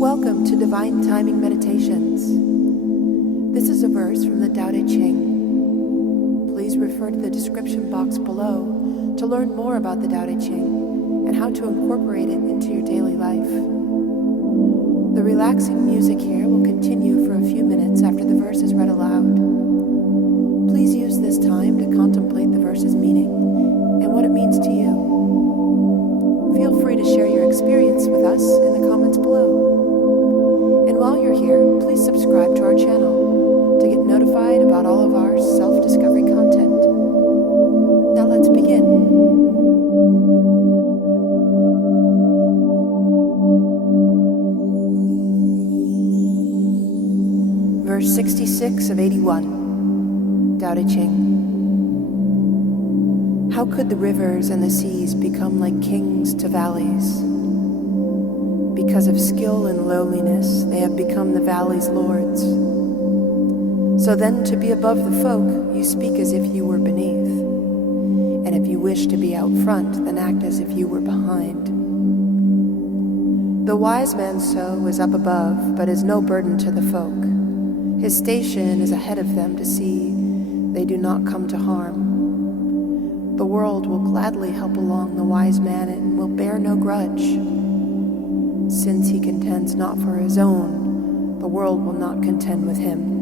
Welcome to Divine Timing Meditations. This is a verse from the Tao Te Ching. Please refer to the description box below to learn more about the Tao Te Ching and how to incorporate it into your daily life. The relaxing music here will continue for a few minutes after the verse is read aloud. Please use this time to contemplate the verse's meaning and what it means to you. Feel free to share your experience with us in the comments below. And while you're here, please subscribe to our channel to get notified about all of our self-discovery content. Now let's begin. Verse 66 of 81, Tao Te Ching. How could the rivers and the seas become like kings to valleys? Because of skill and lowliness, they have become the valley's lords. So then, to be above the folk, you speak as if you were beneath. And if you wish to be out front, then act as if you were behind. The wise man's soul is up above, but is no burden to the folk. His station is ahead of them to see they do not come to harm. The world will gladly help along the wise man and will bear no grudge. Since he contends not for his own, the world will not contend with him.